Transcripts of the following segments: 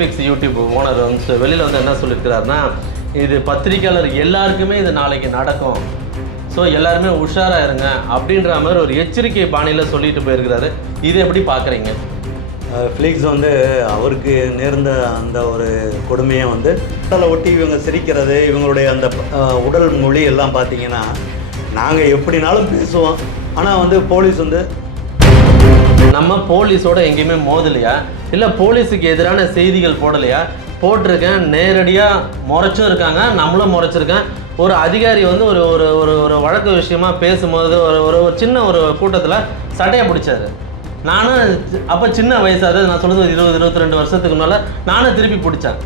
Netflix YouTube owner வந்து வெளியில் வந்து என்ன சொல்லியிருக்கிறாருன்னா, இது பத்திரிக்கையாளர் எல்லாருக்குமே இது நாளைக்கு நடக்கும், ஸோ எல்லாருமே உஷாராக இருங்க அப்படின்ற மாதிரி ஒரு எச்சரிக்கை பாணியில் சொல்லிட்டு போயிருக்கிறாரு. இது எப்படி பார்க்குறீங்க? ஃப்ளிக்ஸ் வந்து அவருக்கு நேர்ந்த அந்த ஒரு கொடுமையை வந்து அதில் ஒட்டி இவங்க சிரிக்கிறது, இவங்களுடைய அந்த உடல் மொழி எல்லாம் பார்த்தீங்கன்னா நாங்கள் எப்படினாலும் பேசுவோம். ஆனால் வந்து போலீஸ் வந்து நம்ம போலீஸோட எங்கேயுமே மோதலையா, இல்லை போலீஸுக்கு எதிரான செய்திகள் போடலையா? போட்டிருக்கேன், நேரடியாக முறைச்சும் இருக்காங்க, நம்மளும் முறைச்சிருக்கேன். ஒரு அதிகாரி வந்து ஒரு ஒரு ஒரு ஒரு வழக்கு விஷயமா பேசும்போது ஒரு சின்ன ஒரு கூட்டத்தில் சட்டையை பிடிச்சாரு. நானும் அப்போ சின்ன வயசாக, நான் சொல்கிறது 20-22 வருஷத்துக்கு முன்னால் நானும் திருப்பி பிடிச்சேன்.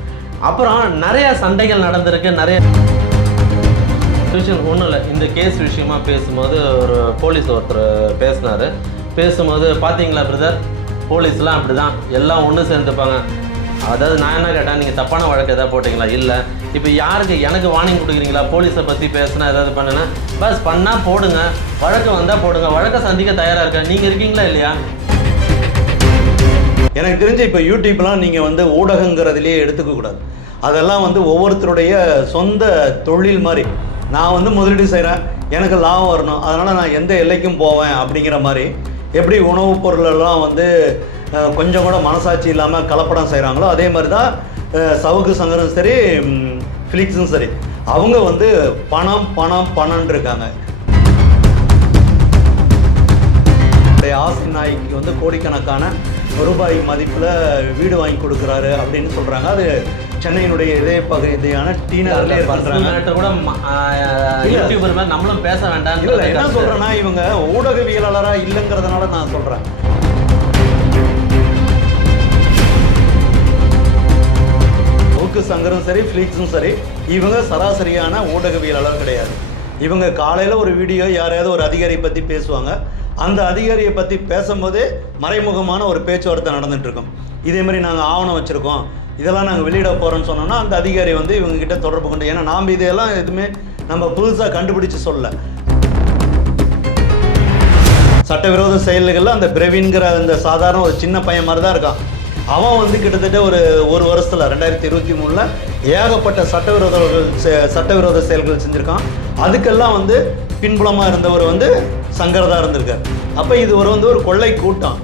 அப்புறம் நிறையா சண்டைகள் நடந்திருக்கு. நிறைய விஷயம் ஒன்றும் இல்லை, இந்த கேஸ் விஷயமா பேசும்போது ஒரு போலீஸ் ஒருத்தர் பேசும்போது பார்த்தீங்களா பிரதர், போலீஸ்லாம் அப்படி தான் எல்லாம் ஒன்று சேர்ந்துப்பாங்க. அதாவது நான் என்ன கேட்டேன், நீங்கள் தப்பான வழக்கு எதாவது போட்டிங்களா? இல்லை. இப்போ யாருக்கு எனக்கு வார்னிங் கொடுக்குறீங்களா? போலீஸை பற்றி பேசுனா ஏதாவது பண்ணுன்னா பஸ் பண்ணால் போடுங்க, வழக்கு வந்தால் போடுங்க, வழக்கை சந்திக்க தயாராக இருக்கேன். நீங்கள் இருக்கீங்களா இல்லையா? எனக்கு தெரிஞ்சு இப்போ யூடியூப்லாம் நீங்கள் வந்து ஊடகங்கிறதுலேயே எடுத்துக்கக்கூடாது. அதெல்லாம் வந்து ஒவ்வொருத்தருடைய சொந்த தொழில் மாதிரி. நான் வந்து முதலீடு செய்கிறேன், எனக்கு லாபம் வரணும், அதனால் நான் எந்த எல்லைக்கும் போவேன் அப்படிங்கிற மாதிரி. எப்படி உணவுப் பொருளெல்லாம் வந்து கொஞ்சம் கூட மனசாட்சி இல்லாமல் கலப்படம் செய்கிறாங்களோ அதே மாதிரி தான் சவுக்கு சங்கரும் சரி, ஃப்ளிக்ஸும் சரி, அவங்க வந்து பணம் பணம் பணம்னு இருக்காங்க. ஆசி நாய்க்கு வந்து கோடிக்கணக்கான ரூபாய் மதிப்பில் வீடு வாங்கி கொடுக்குறாரு அப்படின்னு சொல்கிறாங்க. அது சென்னையினுடைய இதே பகுதியான டீனர்லேயே பண்ணுறாங்க. கூட யூடியூபர் மாதிரி நம்மளும் பேச வேண்டாம். இல்லை, என்ன சொல்கிறேன்னா, இவங்க ஊடகவியலாளராக இல்லைங்கிறதுனால நான் சொல்கிறேன். சவுக்கு சங்கரும் சரி, ஃப்ளிக்ஸும் சரி, இவங்க சராசரியான ஊடகவியலாளர் கிடையாது. இவங்க காலையில் ஒரு வீடியோ யாரையாவது ஒரு அதிகாரியை பற்றி பேசுவாங்க. அந்த அதிகாரியை பற்றி பேசும்போதே மறைமுகமான ஒரு பேச்சுவார்த்தை நடந்துகிட்ருக்கோம். இதே மாதிரி நாங்கள் ஆவணம் வச்சுருக்கோம், இதெல்லாம் நாங்கள் வெளியிட போகிறோன்னு சொன்னோம்னா அந்த அதிகாரி வந்து இவங்ககிட்ட தொடர்பு கொண்டு, ஏன்னா நாம் இதையெல்லாம் எதுவுமே நம்ம புதுசாக கண்டுபிடிச்சு சொல்ல. சட்டவிரோத செயல்களில் அந்த பிரவீன்கிற அந்த சாதாரண ஒரு சின்ன பையன் மாதிரி தான் இருக்கான். அவன் வந்து கிட்டத்தட்ட ஒரு வருஷத்தில் 2023 ஏகப்பட்ட சட்டவிரோத செயல்கள் செஞ்சுருக்கான். அதுக்கெல்லாம் வந்து பின்புலமாக இருந்தவர் வந்து சங்கர் தான் இருந்திருக்கார். அப்போ இது ஒரு கொள்ளை கூட்டம்.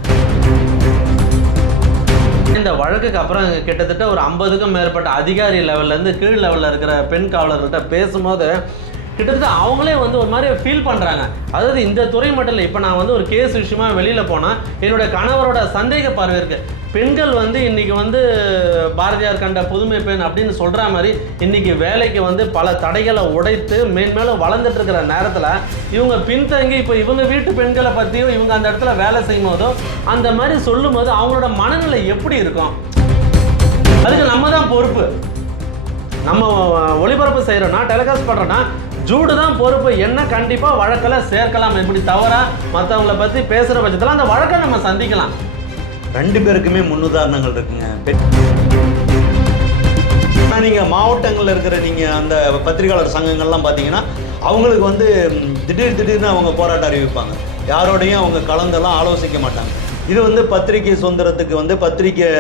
இந்த வழக்குக்கு அப்புறம் கிட்டத்தட்ட ஒரு 50க்கும் மேற்பட்ட அதிகாரி லெவல்லேருந்து கீழ் லெவலில் இருக்கிற பெண் காவலர்கிட்ட பேசும்போது கிட்டத்தட்ட அவங்களே வந்து ஒரு மாதிரி ஃபீல் பண்ணுறாங்க. அதாவது இந்த துறை மட்டும் இல்லை, இப்போ நான் வந்து ஒரு கேஸ் விஷயமா வெளியில் போனால் என்னோட கணவரோட சந்தேக பார்வை இருக்குது. பெண்கள் வந்து இன்றைக்கி வந்து பாரதியார் கண்ட புதுமை பெண் அப்படின்னு சொல்கிற மாதிரி இன்றைக்கி வேலைக்கு வந்து பல தடைகளை உடைத்து மேன்மேலும் வளர்ந்துட்டு இருக்கிற நேரத்தில் இவங்க பின்தங்கி இப்போ இவங்க வீட்டு பெண்களை பற்றியும் இவங்க அந்த இடத்துல வேலை செய்யும் போதோ அந்த மாதிரி சொல்லும் போது அவங்களோட மனநிலை எப்படி இருக்கும்? அதுக்கு நம்ம தான் பொறுப்பு. நம்ம ஒளிபரப்பு செய்கிறோன்னா, டெலிகாஸ்ட் பண்ணுறோன்னா ஜூடு தான் பொறுப்பு. என்ன கண்டிப்பாக வழக்கில் சேர்க்கலாம். எப்படி தவறாக மற்றவங்களை பற்றி பேசுகிற பட்சத்தில் அந்த வழக்கை நம்ம சந்திக்கலாம். 2 பேருக்குமே முன்னுதாரணங்கள் இருக்குங்க. நீங்கள் மாவட்டங்களில் இருக்கிற நீங்கள் அந்த பத்திரிகையாளர் சங்கங்கள்லாம் பார்த்தீங்கன்னா அவங்களுக்கு வந்து திடீர்னு அவங்க போராட்டம் அறிவிப்பாங்க. யாரோடையும் அவங்க கலந்தெல்லாம் ஆலோசிக்க மாட்டாங்க. இது வந்து பத்திரிகை சுதந்திரத்துக்கு வந்து பத்திரிகை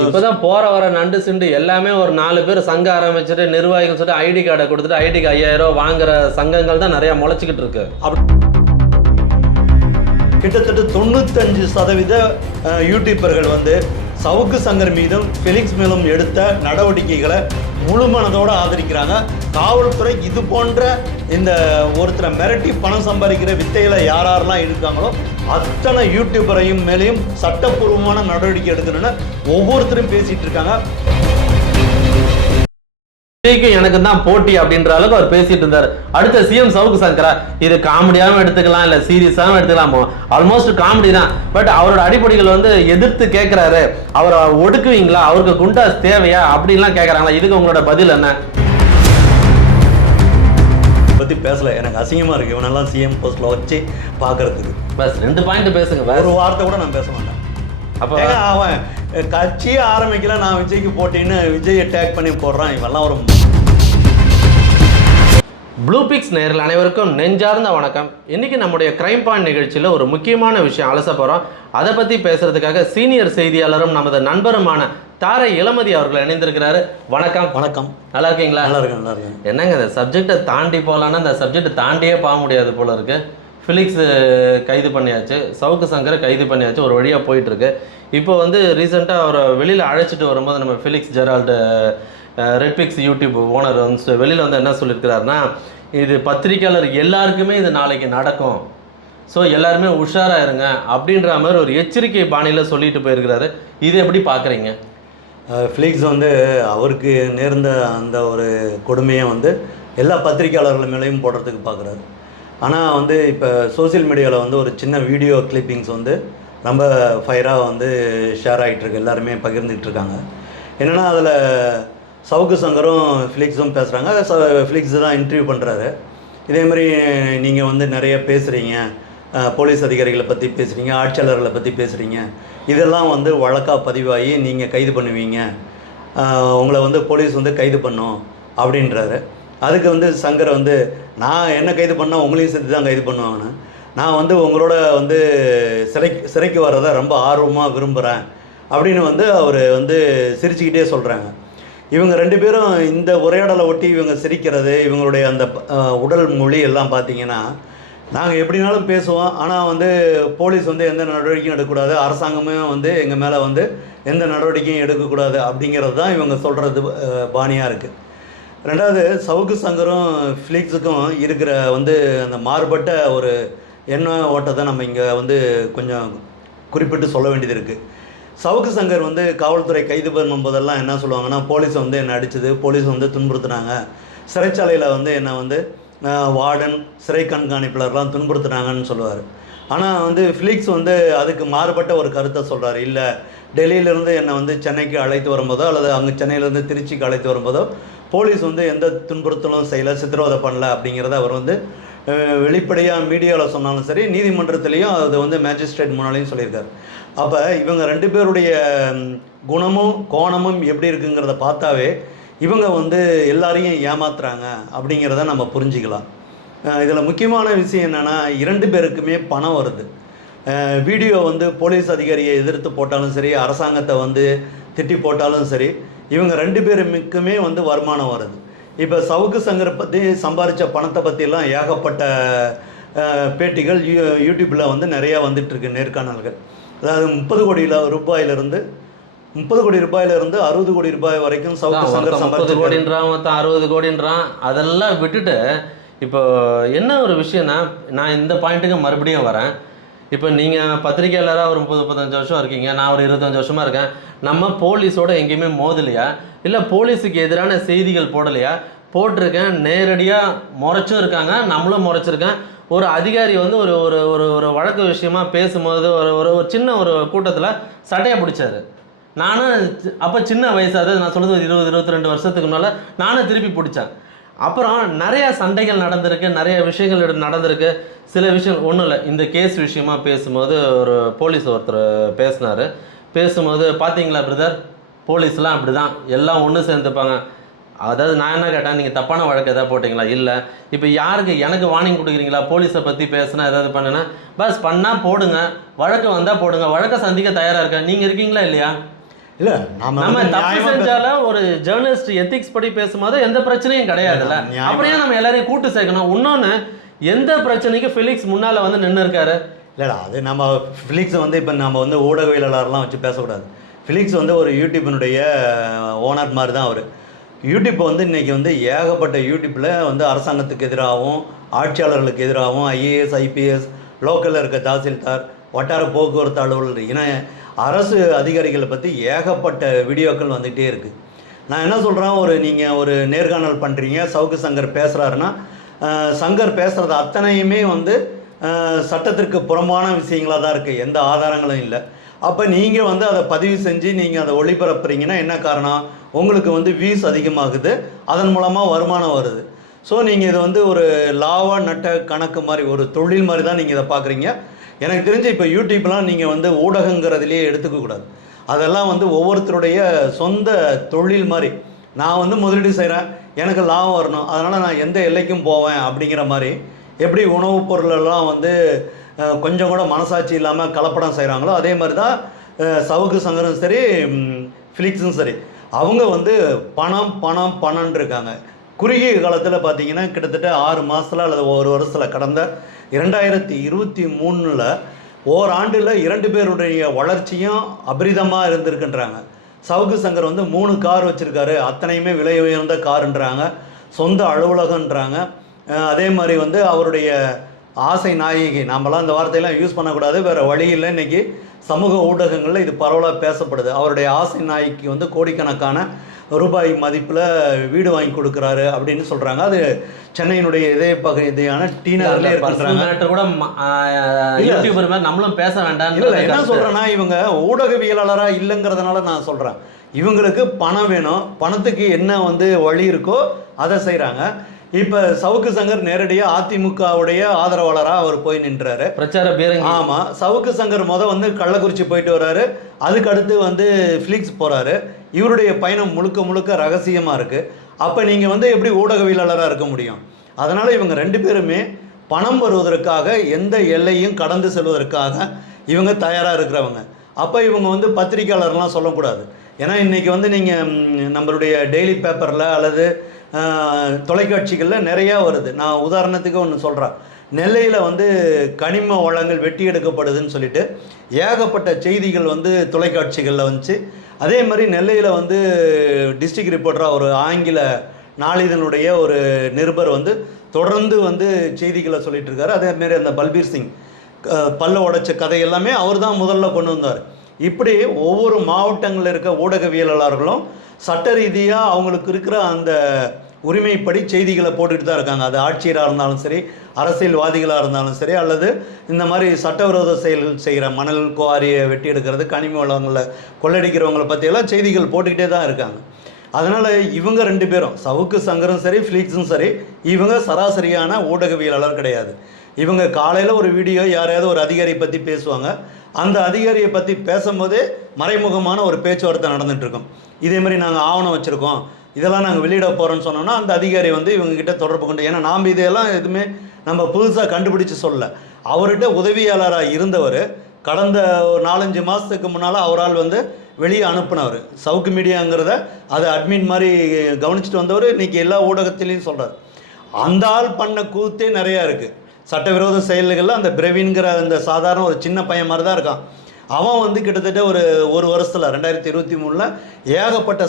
இப்போதான் போற வர நண்டு சிண்டு எல்லாமே ஒரு 4 பேர் சங்கம் ஆரம்பிச்சுட்டு நிர்வாகிகள் சொல்லிட்டு ஐடி கார்டை கொடுத்துட்டு ஐடிக்கு 5000 ரூபா வாங்குற சங்கங்கள் தான் நிறைய முளைச்சிக்கிட்டு இருக்கு. கிட்டத்தட்ட 95% யூடியூபர்கள் வந்து சவுக்கு சங்கர் மீதும் ஃபெலிக்ஸ் மேலும் எடுத்த நடவடிக்கைகளை முழு மனதோடு ஆதரிக்கிறாங்க. காவல்துறை இது போன்ற இந்த ஒருத்தரை மிரட்டி பணம் சம்பாதிக்கிற வித்தையில் யாரெல்லாம் இருக்காங்களோ அத்தனை யூடியூபரையும் மேலேயும் சட்டப்பூர்வமான நடவடிக்கை எடுக்கணும்னு ஒவ்வொருத்தரும் பேசிட்டு இருக்காங்க. எனக்கு தான் போட்டி அப்படின்ற அளவுக்கு அவர் பேசிட்டு இருந்தார். அடுத்த சிஎம் சவுக்கு சங்கரா இது காமெடியாவும் எடுத்துக்கலாம், இல்ல சீரியஸாவும் எடுத்துக்கலாமோ, ஆல்மோஸ்ட் காமெடி தான். பட் அவரோட அடிப்படைகள் வந்து எதிர்த்து கேட்கிறாரு. அவரை ஒடுக்குவீங்களா, அவருக்கு குண்டாஸ் தேவையா அப்படின்லாம் கேட்கறாங்களா? இதுக்கு உங்களோட பதில் என்ன? பத்தி பேசல, எனக்கு அசிங்கமா இருக்கு இவனெல்லாம் சிஎம் போஸ்ட்ல வச்சு பாக்குறதுக்கு. பஸ் 2 பாயிண்ட் பேசுங்க. ஒரு வார்த்தை கூட நான் பேச மாட்டேன். அப்போ அவன் கட்சியே ஆரம்பிக்கல, நான் விஜய்க்கு போட்டின்னு விஜய் அட்டாக் பண்ணி போடுறான். இவெல்லாம் ஒரு ப்ளூ பிக்ஸ் நேயர்கள் அனைவருக்கும் நெஞ்சார்ந்த வணக்கம். இன்றைக்கி நம்முடைய கிரைம் பாயிண்ட் நிகழ்ச்சியில் ஒரு முக்கியமான விஷயம் அலச போகிறோம். அதை பற்றி பேசுகிறதுக்காக சீனியர் செய்தியாளரும் நமது நண்பருமான தாரை இளமதி அவர்கள் இணைந்திருக்கிறாரு. வணக்கம். வணக்கம். நல்லா இருக்கீங்களா? நல்லா இருக்கேன், நல்லா இருக்கேன். என்னங்க இந்த சப்ஜெக்டை தாண்டி போகலான்னா இந்த சப்ஜெக்டை தாண்டியே போக முடியாது போல இருக்கு. ஃபிலிக்ஸ் கைது பண்ணியாச்சு, சவுக்கு சங்கரை கைது பண்ணியாச்சு, ஒரு வழியாக போயிட்டுருக்கு. இப்போ வந்து ரீசெண்டாக அவரை வெளியில் அழைச்சிட்டு வரும்போது நம்ம Felix Gerald Redpix YouTube owner வந்து வெளியில் வந்து என்ன சொல்லியிருக்கிறாருன்னா, இது பத்திரிக்கையாளர் எல்லாருக்குமே இது நாளைக்கு நடக்கும், ஸோ எல்லாருமே உஷாராக இருங்க அப்படின்ற மாதிரி ஒரு எச்சரிக்கை பாணியில் சொல்லிட்டு போயிருக்கிறாரு. இது எப்படி பார்க்குறீங்க? ஃபிலிக்ஸ் வந்து அவருக்கு நேர்ந்த அந்த ஒரு கொடுமையை வந்து எல்லா பத்திரிக்கையாளர்கள் மேலேயும் போடுறதுக்கு பார்க்குறாரு. ஆனால் வந்து இப்போ சோசியல் மீடியாவில் வந்து ஒரு சின்ன வீடியோ கிளிப்பிங்ஸ் வந்து ரொம்ப ஃபயராக வந்து ஷேர் ஆகிட்டுருக்கு, எல்லாருமே பகிர்ந்துகிட்ருக்காங்க. என்னென்னா அதில் சவுக்கு சங்கரும் ஃபிலிக்ஸும் பேசுகிறாங்க. ஃபிலிக்ஸ் தான் இன்டர்வியூ பண்ணுறாரு. இதேமாதிரி நீங்கள் வந்து நிறைய பேசுகிறீங்க, போலீஸ் அதிகாரிகளை பற்றி பேசுகிறீங்க, ஆட்சியாளர்களை பற்றி பேசுகிறீங்க, இதெல்லாம் வந்து வழக்காக பதிவாகி நீங்கள் கைது பண்ணுவீங்க, உங்களை வந்து போலீஸ் வந்து கைது பண்ணும் அப்படின்றாரு. அதுக்கு வந்து சங்கர் வந்து, நான் என்ன கைது பண்ணால் உங்களையும் சேர்த்து தான் கைது பண்ணுவாங்கன்னு, நான் வந்து உங்களோட வந்து சிறைக்கு வர்றதை ரொம்ப ஆர்வமாக விரும்புகிறேன் அப்படின்னு வந்து அவர் வந்து சிரிச்சுக்கிட்டே சொல்கிறாங்க. இவங்க ரெண்டு பேரும் இந்த உரையாடலை ஒட்டி இவங்க சிரிக்கிறது, இவங்களுடைய அந்த உடல் மொழி எல்லாம் பார்த்திங்கன்னா, நாங்கள் எப்படினாலும் பேசுவோம், ஆனால் வந்து போலீஸ் வந்து எந்த நடவடிக்கையும் எடுக்கக்கூடாது, அரசாங்கமே வந்து எங்கள் மேலே வந்து எந்த நடவடிக்கையும் எடுக்கக்கூடாது அப்படிங்கிறது தான் இவங்க சொல்கிறது பாணியாக இருக்குது. ரெண்டாவது, சவுக்கு சங்கரும் ஃபிலிக்ஸுக்கும் இருக்கிற வந்து அந்த மாறுபட்ட ஒரு எண்ண ஓட்டத்தை நம்ம இங்கே வந்து கொஞ்சம் குறிப்பிட்டு சொல்ல வேண்டியது இருக்குது. சவுக்கு சங்கர் வந்து காவல்துறை கைது பண்ணும்போதெல்லாம் என்ன சொல்லுவாங்கன்னா, போலீஸ் வந்து என்னை அடித்தது, போலீஸ் வந்து துன்புறுத்துனாங்க, சிறைச்சாலையில் வந்து என்னை வந்து வார்டன், சிறை கண்காணிப்பாளர்லாம் துன்புறுத்துனாங்கன்னு சொல்லுவார். ஆனால் வந்து ஃபிலிக்ஸ் வந்து அதுக்கு மாறுபட்ட ஒரு கருத்தை சொல்கிறார். இல்லை, டெல்லியிலேருந்து என்னை வந்து சென்னைக்கு அழைத்து வரும்போதோ அல்லது அங்கே சென்னையிலேருந்து திருச்சிக்கு அழைத்து வரும்போதோ போலீஸ் வந்து எந்த துன்புறுத்தலும் செய்யலை, சித்திரவதை பண்ணல அப்படிங்கிறத அவர் வந்து வெளிப்படையாக மீடியாவில் சொன்னாலும் சரி, நீதிமன்றத்துலேயும் அது வந்து மேஜிஸ்ட்ரேட் முன்னாலேயும் சொல்லியிருக்காரு. அப்போ இவங்க ரெண்டு பேருடைய குணமும் கோணமும் எப்படி இருக்குங்கிறத பார்த்தாவே இவங்க வந்து எல்லாரையும் ஏமாத்துறாங்க அப்படிங்கிறத நம்ம புரிஞ்சிக்கலாம். இதில் முக்கியமான விஷயம் என்னென்னா, இரண்டு பேருக்குமே பணம் வருது. வீடியோ வந்து போலீஸ் அதிகாரியை எதிர்த்து போட்டாலும் சரி, அரசாங்கத்தை வந்து திட்டி போட்டாலும் சரி, இவங்க ரெண்டு பேருக்குமே வந்து வருமானம் வருது. இப்போ சவுக்கு சங்கரை பற்றி சம்பாதிச்ச பணத்தை பற்றிலாம் ஏகப்பட்ட பேட்டிகள் யூடியூப்பில் வந்து நிறையா வந்துட்டுருக்கு, நேர்காணல்கள். அதாவது 30 கோடி ரூபாயிலிருந்து 60 கோடி ரூபாய் வரைக்கும் சவுக்கு சங்கர் சம்பாதிச்சு 30 கோடின்றான், மொத்தம் 60 கோடின்றான். அதெல்லாம் விட்டுட்டு இப்போ என்ன ஒரு விஷயம்னா, நான் இந்த பாயிண்ட்டுக்கு மறுபடியும் வரேன். இப்போ நீங்கள் பத்திரிகையாளராக ஒரு 30-35 வருஷம் இருக்கீங்க, நான் ஒரு 25 வருஷமாக இருக்கேன். நம்ம போலீஸோட எங்கேயுமே மோதலையா, இல்லை போலீஸுக்கு எதிரான செய்திகள் போடலையா? போட்டிருக்கேன், நேரடியாக முறைச்சும் இருக்காங்க, நம்மளும் முறைச்சிருக்கேன். ஒரு அதிகாரி வந்து ஒரு ஒரு ஒரு ஒரு வழக்கு விஷயமா பேசும்போது ஒரு ஒரு சின்ன ஒரு கூட்டத்தில் சட்டையை பிடிச்சாரு. நானும் அப்போ சின்ன வயசாக, நான் சொல்கிறது 20-22 வருஷத்துக்கு மேலே நானும் திருப்பி பிடிச்சேன். அப்புறம் நிறையா சண்டைகள் நடந்திருக்கு, நிறைய விஷயங்கள் நடந்திருக்கு. சில விஷயம் ஒன்றும் இல்லை, இந்த கேஸ் விஷயமா பேசும்போது ஒரு போலீஸ் ஒருத்தர் பேசும்போது பார்த்தீங்களா பிரதர், போலீஸ்லாம் அப்படி தான், எல்லாம் ஒன்று சேர்ந்துப்பாங்க. அதாவது நான் என்ன கேட்டேன், நீங்கள் தப்பான வழக்கு எதாவது போட்டிங்களா? இல்லை. இப்போ யாருக்கு எனக்கு வார்னிங் கொடுக்குறீங்களா? போலீஸை பற்றி பேசுனா ஏதாவது பண்ணுனா பஸ் பண்ணால் போடுங்க, வழக்கு வந்தால் போடுங்க, வழக்கை சந்திக்க தயாராக இருக்கேன். நீங்கள் இருக்கீங்களா இல்லையா? இல்லை, நம்ம தப்பு செஞ்சாலும் ஒரு ஜேர்னலிஸ்ட் எத்திக்ஸ் படி பேசும்போது எந்த பிரச்சனையும் கிடையாதுல்ல. அப்படியே நம்ம எல்லாரையும் கூட்டு சேர்க்கணும். இன்னொன்று, எந்த பிரச்சனைக்கு ஃபிலிக்ஸ் முன்னால் வந்து நின்று இருக்காரு? இல்லை, அது நம்ம ஃபிலிக்ஸ் வந்து இப்போ நம்ம வந்து ஊடகவியலாளர்லாம் வச்சு பேசக்கூடாது. ஃபிலிக்ஸ் வந்து ஒரு யூடியூப்பினுடைய ஓனர் மாதிரி தான் அவர். யூடியூப் வந்து இன்றைக்கி வந்து ஏகப்பட்ட யூடியூப்பில் வந்து அரசாங்கத்துக்கு எதிராகவும் ஆட்சியாளர்களுக்கு எதிராகவும் ஐஏஎஸ், ஐபிஎஸ், லோக்கலில் இருக்க தாசில்தார், வட்டார போக்குவரத்து அலுவலர் என அரசு அதிகாரிகளை பற்றி ஏகப்பட்ட வீடியோக்கள் வந்துகிட்டே இருக்குது. நான் என்ன சொல்கிறேன், நீங்கள் ஒரு நேர்காணல் பண்ணுறீங்க, சவுக்கு சங்கர் பேசுகிறாருன்னா, சங்கர் பேசுகிறது அத்தனையுமே வந்து சட்டத்திற்கு புறம்பான விஷயங்களாக தான் இருக்குது, எந்த ஆதாரங்களும் இல்லை. அப்போ நீங்கள் வந்து அதை பதிவு செஞ்சு நீங்கள் அதை ஒளிபரப்புறீங்கன்னா என்ன காரணம்? உங்களுக்கு வந்து வியூஸ் அதிகமாகுது, அதன் மூலமாக வருமானம் வருது. ஸோ நீங்கள் இது வந்து ஒரு லாவாக நட்ட கணக்கு மாதிரி, ஒரு தொழில் மாதிரி தான் நீங்கள் இதை பார்க்குறீங்க. எனக்கு தெரிஞ்சு இப்போ யூடியூப்லாம் நீங்கள் வந்து ஊடகங்கிறதுலேயே எடுத்துக்கக்கூடாது. அதெல்லாம் வந்து ஒவ்வொருத்தருடைய சொந்த தொழில் மாதிரி. நான் வந்து முதலீடு செய்கிறேன், எனக்கு லாபம் வரணும், அதனால் நான் எந்த எல்லைக்கும் போவேன் அப்படிங்கிற மாதிரி. எப்படி உணவுப் பொருளெல்லாம் வந்து கொஞ்சம் கூட மனசாட்சி இல்லாமல் கலப்படம் செய்கிறாங்களோ, அதே மாதிரி தான் சவுக்கு சங்கரும் சரி, ஃபிலிக்ஸும் சரி, அவங்க வந்து பணம் பணம் பணம்னு இருக்காங்க. குறுகிய காலத்தில் பார்த்தீங்கன்னா கிட்டத்தட்ட 6 மாதத்தில் அல்லது ஒரு வருஷத்தில் கடந்த 2023 ஓராண்டில் 2 பேருடைய வளர்ச்சியும் அபரிதமாக இருந்திருக்குன்றாங்க. சவுக்கு சங்கர் வந்து 3 கார் வச்சுருக்காரு, அத்தனையுமே விலை உயர்ந்த காருன்றாங்க, சொந்த அலுவலகன்றாங்க. அதே மாதிரி வந்து அவருடைய ஆசை நாயகி, நாமெல்லாம் இந்த வார்த்தையெல்லாம் யூஸ் பண்ணக்கூடாது, வேறு வழி இல்லை, இன்றைக்கி சமூக ஊடகங்களில் இது பரவலாக பேசப்படுது. அவருடைய ஆசை நாயகிக்கு வந்து கோடிக்கணக்கான ரூபாய் மதிப்பில் வீடு வாங்கி கொடுக்குறாரு அப்படின்னு சொல்கிறாங்க. அது சென்னையினுடைய இதே பகுதியான டீனர்லேயே இருக்கிறாங்க கூட யூடியூபர் மாதிரி நம்மளும் பேச வேண்டாம். இல்லை, என்ன சொல்கிறேன்னா, இவங்க ஊடகவியலாளராக இல்லைங்கிறதுனால நான் சொல்கிறேன், இவங்களுக்கு பணம் வேணும், பணத்துக்கு என்ன வந்து வழி இருக்கோ அதை செய்கிறாங்க. இப்போ சவுக்கு சங்கர் நேரடியாக அதிமுகவுடைய ஆதரவாளராக அவர் போய் நின்றாரு, பிரச்சார பேரங்க. ஆமாம், சவுக்கு சங்கர் வந்து கள்ளக்குறிச்சி போயிட்டு வர்றாரு, அதுக்கு அடுத்து வந்து ஃபிலிக்ஸ் போகிறாரு. இவருடைய பயணம் முழுக்க முழுக்க ரகசியமாக இருக்குது. அப்போ நீங்கள் வந்து எப்படி ஊடகவியலாளராக இருக்க முடியும்? அதனால் இவங்க 2 பேருமே பணம் வருவதற்காக எந்த எல்லையும் கடந்து செல்வதற்காக இவங்க தயாராக இருக்கிறவங்க. அப்போ இவங்க வந்து பத்திரிக்கையாளர்லாம் சொல்லக்கூடாது. ஏன்னா இன்றைக்கி வந்து நீங்கள் நம்மளுடைய டெய்லி பேப்பரில் அல்லது தொலைக்காட்சிகளில் நிறையா வருது. நான் உதாரணத்துக்கு ஒன்று சொல்கிறேன். நெல்லையில் வந்து கனிம வளங்கள் வெட்டி எடுக்கப்படுதுன்னு சொல்லிட்டு ஏகப்பட்ட செய்திகள் வந்து தொலைக்காட்சிகளில் வந்துச்சு. அதே மாதிரி நெல்லையில் வந்து டிஸ்ட்ரிக்ட் ரிப்போர்ட்டராக ஒரு ஆங்கில நாளிதனுடைய ஒரு நிருபர் வந்து தொடர்ந்து வந்து செய்திகளை சொல்லிட்டு இருக்காரு. அதே மாதிரி அந்த பல்பீர் சிங் பல்ல உடைச்ச கதை எல்லாமே அவர் தான் முதல்ல கொண்டு வந்தார். இப்படி ஒவ்வொரு மாவட்டங்களில் இருக்க ஊடகவியலாளர்களும் சட்ட ரீதியாக அவங்களுக்கு இருக்கிற அந்த உரிமைப்படி செய்திகளை போட்டுக்கிட்டு தான் இருக்காங்க. அது ஆட்சியராக இருந்தாலும் சரி, அரசியல்வாதிகளாக இருந்தாலும் சரி, அல்லது இந்த மாதிரி சட்டவிரோத செயல்கள் செய்கிற மணல் குவாரியை வெட்டி எடுக்கிறது, கனிம வளங்களில் கொள்ளடிக்கிறவங்களை பற்றியெல்லாம் செய்திகள் போட்டுக்கிட்டே தான் இருக்காங்க. அதனால் இவங்க 2 பேரும், சவுக்கு சங்கரும் சரி, ஃபிலிக்ஸும் சரி, இவங்க சராசரியான ஊடகவியலாளர் கிடையாது. இவங்க காலையில் ஒரு வீடியோ யாரையாவது ஒரு அதிகாரி பற்றி பேசுவாங்க, அந்த அதிகாரியை பற்றி பேசும்போதே மறைமுகமான ஒரு பேச்சுவார்த்தை நடந்துகிட்ருக்கோம். இதே மாதிரி நாங்கள் ஆவணம் வச்சுருக்கோம், இதெல்லாம் நாங்கள் வெளியிட போகிறோன்னு சொன்னோன்னா அந்த அதிகாரி வந்து இவங்ககிட்ட தொடர்பு கொண்டு, ஏன்னா நாம் இதையெல்லாம் எதுவுமே நம்ம புதுசாக கண்டுபிடிச்சு சொல்லலை. அவர்கிட்ட உதவியாளராக இருந்தவர் கடந்த ஒரு 4-5 மாதத்துக்கு முன்னால் அவரால் வந்து வெளியே அனுப்புனவர். சவுக்கு மீடியாங்கிறத அதை அட்மின் மாதிரி கவனிச்சுட்டு வந்தவர் இன்றைக்கி எல்லா ஊடகத்திலையும் சொல்கிறார். அந்த ஆள் பண்ண கூத்தே நிறையா இருக்குது. சட்டவிரோத செயல்களில் அந்த பிரவீன்கிற அந்த சாதாரண ஒரு சின்ன பையன் மாதிரி தான் இருக்கான். அவன் வந்து கிட்டத்தட்ட ஒரு வருஷத்தில் 2023 ஏகப்பட்ட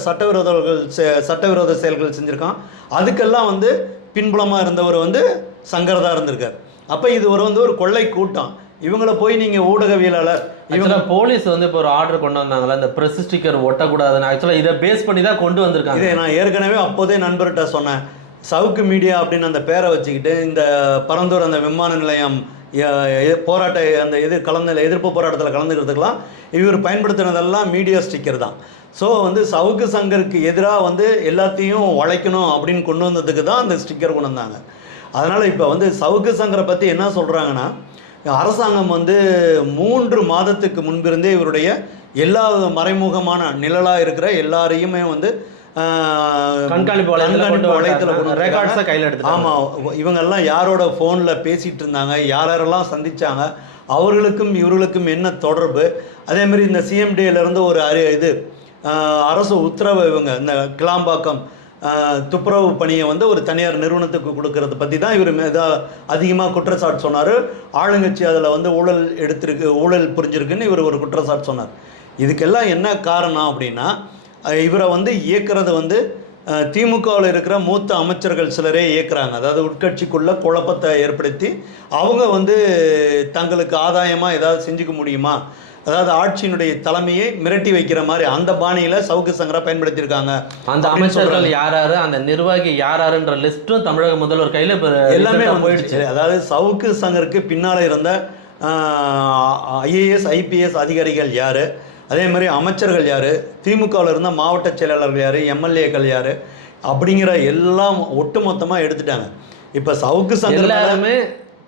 சட்டவிரோத செயல்கள் செஞ்சுருக்கான். அதுக்கெல்லாம் வந்து பின்புலமாக இருந்தவர் வந்து சங்கர் தான் இருந்திருக்கார். அப்போ இது ஒரு கொள்ளை கூட்டம். இவங்கள போய் நீங்கள் ஊடகவியலாளர், இவங்க போலீஸ் வந்து இப்போ ஒரு ஆர்டர் கொண்டு வந்தாங்களா, இந்த ப்ரெஸ் ஸ்டிக்கர் ஒட்டக்கூடாதுன்னு. ஆக்சுவலாக இதை பேஸ் பண்ணி தான் கொண்டு வந்திருக்காங்க. இதை நான் ஏற்கனவே அப்போதே நண்பர்கிட்ட சொன்னேன். சவுக்கு மீடியா அப்படின்னு அந்த பேரை வச்சுக்கிட்டு இந்த பரந்தூர் அந்த விமான நிலையம் போராட்ட அந்த எதிர்ப்பு போராட்டத்தில் கலந்துக்கிறதுக்கெல்லாம் இவர் பயன்படுத்தினதெல்லாம் மீடியா ஸ்டிக்கர் தான். ஸோ வந்து சவுக்கு சங்கருக்கு எதிராக வந்து எல்லாத்தையும் உழைக்கணும் அப்படின்னு கொண்டு வந்ததுக்கு தான் அந்த ஸ்டிக்கர் கொண்டு வந்தாங்க. அதனால் இப்போ வந்து சவுக்கு சங்கரை பற்றி என்ன சொல்கிறாங்கன்னா, அரசாங்கம் வந்து 3 மாதத்துக்கு முன்பிருந்தே இவருடைய எல்லா மறைமுகமான நிழலாக இருக்கிற எல்லாரையுமே வந்து கண்காணிப்பு வளையத்தில் ரெக்கார்ட்ஸை கையில் எடுத்து. ஆமாம், இவங்கெல்லாம் யாரோட ஃபோனில் பேசிகிட்டு இருந்தாங்க, யாரெல்லாம் சந்தித்தாங்க, அவர்களுக்கும் இவர்களுக்கும் என்ன தொடர்பு, அதேமாதிரி இந்த சிஎம்டியிலேருந்து ஒரு அரசு உத்தரவு, இவங்க இந்த கிளாம்பாக்கம் துப்புரவு பணியை வந்து ஒரு தனியார் நிறுவனத்துக்கு கொடுக்கறத பற்றி தான் இவர் அதிகமாக குற்றச்சாட்டு சொன்னார். ஆளுங்கட்சி அதில் வந்து ஊழல் புரிஞ்சிருக்குன்னு இவர் ஒரு குற்றச்சாட்டு சொன்னார். இதுக்கெல்லாம் என்ன காரணம் அப்படின்னா, இவரை வந்து இயக்கிறது வந்து திமுகவில் இருக்கிற மூத்த அமைச்சர்கள் சிலரே இயக்குறாங்க. அதாவது உட்கட்சிக்குள்ள குழப்பத்தை ஏற்படுத்தி அவங்க வந்து தங்களுக்கு ஆதாயமாக ஏதாவது செஞ்சுக்க முடியுமா, அதாவது ஆட்சியினுடைய தலைமையை மிரட்டி வைக்கிற மாதிரி அந்த பாணியில் சவுக்கு சங்கரை பயன்படுத்தியிருக்காங்க. அந்த அமைச்சர்கள் யாராரு, அந்த நிர்வாகி யாராருன்ற லிஸ்ட்டும் தமிழக முதல்வர் கையில் எல்லாமே போயிடுச்சு. அதாவது சவுக்கு சங்கருக்கு பின்னால் இருந்த IAS IPS அதிகாரிகள் யார், அதே மாதிரி அமைச்சர்கள் யார், திமுகவில் இருந்த மாவட்ட செயலாளர்கள் யார், MLAக்கள் யார் அப்படிங்கிற எல்லாம் ஒட்டுமொத்தமாக எடுத்துட்டாங்க. இப்போ சவுக்கு சங்கர் எல்லாருமே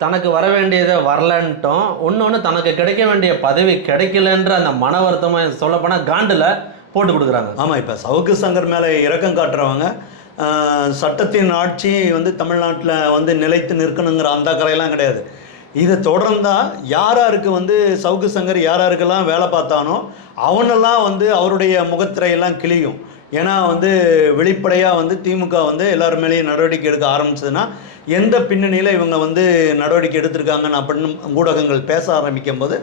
தனக்கு வர வேண்டியதை வரலன்ட்டோம், ஒன்று தனக்கு கிடைக்க வேண்டிய பதவி கிடைக்கலன்ற அந்த மன வருத்தமாக சொல்லப்போனால் காண்டில் போட்டு கொடுக்குறாங்க. ஆமாம், இப்போ சவுக்கு சங்கர் மேலே இரக்கம் காட்டுறவங்க சட்டத்தின் ஆட்சி வந்து தமிழ்நாட்டில் வந்து நிலைத்து நிற்கணுங்கிற அந்த கரையெல்லாம் கிடையாது. இதை தொடர்ந்தால் யாராருக்கு வந்து சவுக்கு சங்கர் யாராருக்கெல்லாம் வேலை பார்த்தானோ அவனெல்லாம் வந்து அவருடைய முகத்திரையெல்லாம் கிளியும். ஏன்னா வந்து வெளிப்படையாக வந்து திமுக வந்து எல்லார் மேலேயும் நடவடிக்கை எடுக்க ஆரம்பிச்சதுன்னா எந்த பின்னணியில் இவங்க வந்து நடவடிக்கை எடுத்திருக்காங்கன்னு அப்படின்னு ஊடகங்கள் பேச ஆரம்பிக்கும் போது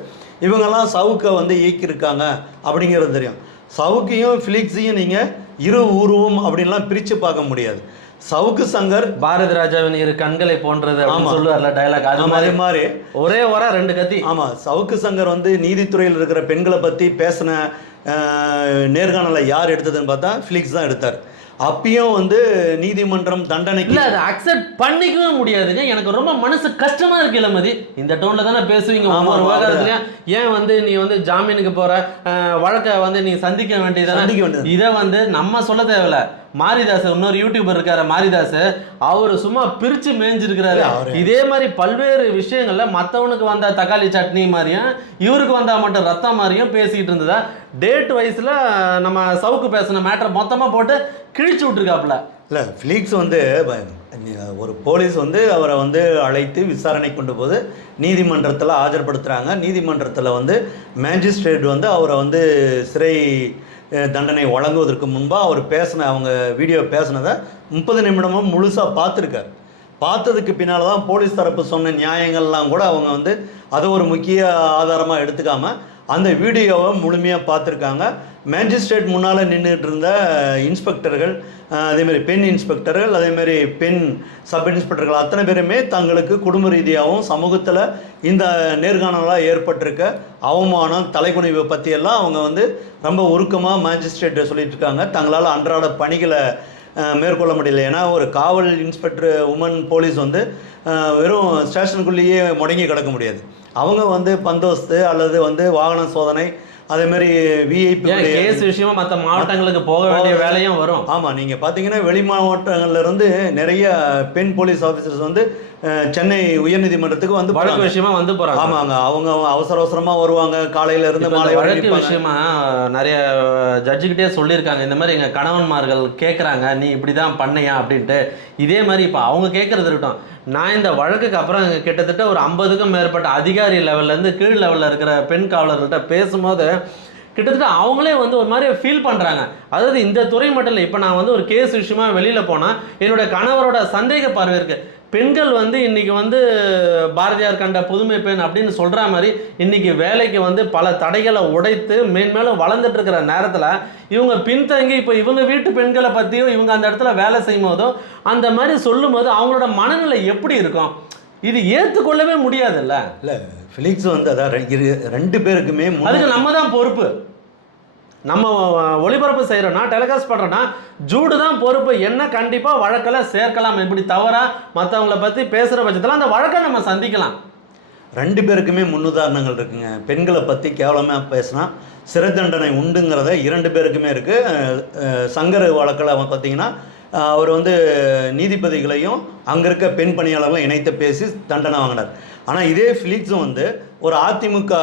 இவங்கெல்லாம் சவுக்கை வந்து இயக்கியிருக்காங்க அப்படிங்கிறது தெரியும். சவுக்கையும் ஃபிலிக்ஸையும் நீங்கள் இரு உருவம் அப்படின்லாம் பிரித்து பார்க்க முடியாது. சவுக்கு சங்கர் பாரதி ராஜாவின் இரு கண்களை போன்றது சொல்லுவார்ல டயலாக், அது மாதிரி ஒரே வாரம் 2 கத்தி. ஆமாம், சவுக்கு சங்கர் வந்து நீதித்துறையில் இருக்கிற பெண்களை பற்றி பேசின நேர்காணலை யார் எடுத்ததுன்னு பார்த்தா ஃபிலிக்ஸ் தான் எடுத்தார். அப்பயும் வந்து நீதிமன்றம் தண்டனைக்கு இல்லை, அதை அக்செப்ட் பண்ணிக்கவே முடியாதுங்க. எனக்கு ரொம்ப மனசு கஷ்டமா இருக்கு இளமதி. இந்த டோன்ல தானே பேசுவீங்க ஒவ்வொரு விவகாரத்துலையும். ஏன் வந்து நீ வந்து ஜாமீனுக்கு போற வழக்கை வந்து நீ சந்திக்க வேண்டியது. இதை வந்து நம்ம சொல்ல தேவையில்ல. மாரிதாஸ், இன்னொரு யூடியூபர் இருக்காரு மாரிதாஸ், அவரு சும்மா பிரிச்சு மேய்ஞ்சிருக்கிறாரு. இதே மாதிரி பல்வேறு விஷயங்கள்ல மற்றவனுக்கு வந்த தக்காளி சட்னி மாதிரியும் இவருக்கு வந்தா மட்டும் ரத்தம் மாதிரியும் பேசிக்கிட்டு இருந்ததா டேட் வைஸ்ல நம்ம சவுக்கு பேசின மேட்டரை மொத்தமா போட்டு கிழிச்சு விட்டுருக்காப்புல. இல்லை, ஃபிலிக்ஸ் வந்து ஒரு போலீஸ் வந்து அவரை வந்து அழைத்து விசாரணை கொண்டு போது நீதிமன்றத்தில் ஆஜர்படுத்துகிறாங்க. நீதிமன்றத்தில் வந்து மேஜிஸ்ட்ரேட் வந்து அவரை வந்து சிறை தண்டனை வழங்குவதற்கு முன்பாக அவர் அவங்க வீடியோ பேசினதை 30 நிமிடமும் முழுசாக பார்த்துருக்கார். பார்த்ததுக்கு பின்னால் தான் போலீஸ் தரப்பு சொன்ன நியாயங்கள்லாம் கூட அவங்க வந்து அதை ஒரு முக்கிய ஆதாரமாக எடுத்துக்காமல் அந்த வீடியோவை முழுமையாக பார்த்துருக்காங்க. மேஜிஸ்ட்ரேட் முன்னால் நின்றுட்டு இருந்த இன்ஸ்பெக்டர்கள், அதேமாதிரி பெண் இன்ஸ்பெக்டர்கள், அதேமாதிரி பெண் சப் இன்ஸ்பெக்டர்கள் அத்தனை பேருமே தங்களுக்கு குடும்ப ரீதியாகவும் சமூகத்தில் இந்த நேர்காணலாக ஏற்பட்டிருக்க அவமானம் தலைகுனிவை பற்றியெல்லாம் அவங்க வந்து ரொம்ப உருக்கமாக மேஜிஸ்ட்ரேட்டை சொல்லிட்டு இருக்காங்க. தங்களால் அன்றாட பணிகளை மேற்கொள்ள முடியல. ஏன்னா ஒரு காவல் இன்ஸ்பெக்டர் உமன் போலீஸ் வந்து வெறும் ஸ்டேஷனுக்குள்ளேயே முடங்கி கிடக்க முடியாது. அவங்க வந்து பந்தோஸ்து அல்லது வந்து வாகன சோதனை, அதேமாதிரி விஐபி கேஸ் விஷயமா மற்ற மாவட்டங்களுக்கு போக வேண்டிய வேலையும் வரும். ஆமாம், நீங்கள் பார்த்தீங்கன்னா வெளி மாவட்டங்கள்லேருந்து நிறைய பெண் போலீஸ் ஆஃபீஸர்ஸ் வந்து சென்னை உயர்நீதிமன்றத்துக்கு வந்து வழக்கு விஷயமா வந்து போகிறாங்க. ஆமாங்க, அவங்க அவசர அவசரமாக வருவாங்க, காலையில இருந்து மாலை வழக்கு விஷயமா நிறைய ஜட்ஜுக்கிட்டே சொல்லியிருக்காங்க. இந்த மாதிரி எங்கள் கணவன்மார்கள் கேட்குறாங்க, நீ இப்படி தான் பண்ணையா அப்படின்ட்டு. இதே மாதிரி இப்போ அவங்க கேட்குறது இருக்கட்டும். நான் இந்த வழக்குக்கு அப்புறம் கிட்டத்தட்ட ஒரு 50க்கும் மேற்பட்ட அதிகாரி லெவல்லேருந்து கீழ் லெவலில் இருக்கிற பெண் காவலர்கள்ட்ட பேசும்போது கிட்டத்தட்ட அவங்களே வந்து ஒரு மாதிரி ஃபீல் பண்ணுறாங்க. அதாவது இந்த துறை மட்டும் இல்லை, இப்போ நான் வந்து ஒரு கேஸ் விஷயமா வெளியில் போனால் என்னோட கணவரோட சந்தேக பார்வை இருக்குது. பெண்கள் வந்து இன்றைக்கி வந்து பாரதியார் கண்ட புதுமை பெண் அப்படின்னு சொல்கிற மாதிரி இன்றைக்கி வேலைக்கு வந்து பல தடைகளை உடைத்து மேன்மேலும் வளர்ந்துட்டு இருக்கிற நேரத்தில் இவங்க பின்தங்கி இப்போ இவங்க வீட்டு பெண்களை பற்றியும் இவங்க அந்த இடத்துல வேலை செய்யும் போதோ அந்த மாதிரி சொல்லும் போது அவங்களோட மனநிலை எப்படி இருக்கும்? இது ஏற்றுக்கொள்ளவே முடியாதுல்ல. இல்லை, ஃபிலிக்ஸ் வந்து அதான் 2 பேருக்குமே அதுக்கு நம்ம தான் பொறுப்பு. நம்ம ஒளிபரப்பு செய்கிறோன்னா டெலிகாஸ்ட் பண்ணுறோன்னா ஜூடு தான் பொறுப்பு. என்ன கண்டிப்பாக வழக்கில் சேர்க்கலாம். இப்படி தவறாக மற்றவங்கள பற்றி பேசுகிற பட்சத்தில் அந்த வழக்கை நம்ம சந்திக்கலாம். 2 பேருக்குமே முன்னுதாரணங்கள் இருக்குங்க. பெண்களை பற்றி கேவலமாக பேசினா சிறை தண்டனை உண்டுங்கிறத 2 பேருக்குமே இருக்குது. சங்கர் வழக்கில் அவன் பார்த்தீங்கன்னா அவர் வந்து நீதிபதிகளையும் அங்கே இருக்க பெண் பணியாளர்களும் இணைத்து பேசி தண்டனை வாங்கினார். ஆனால் இதே ஃபிலிக்ஸும் வந்து ஒரு அதிமுக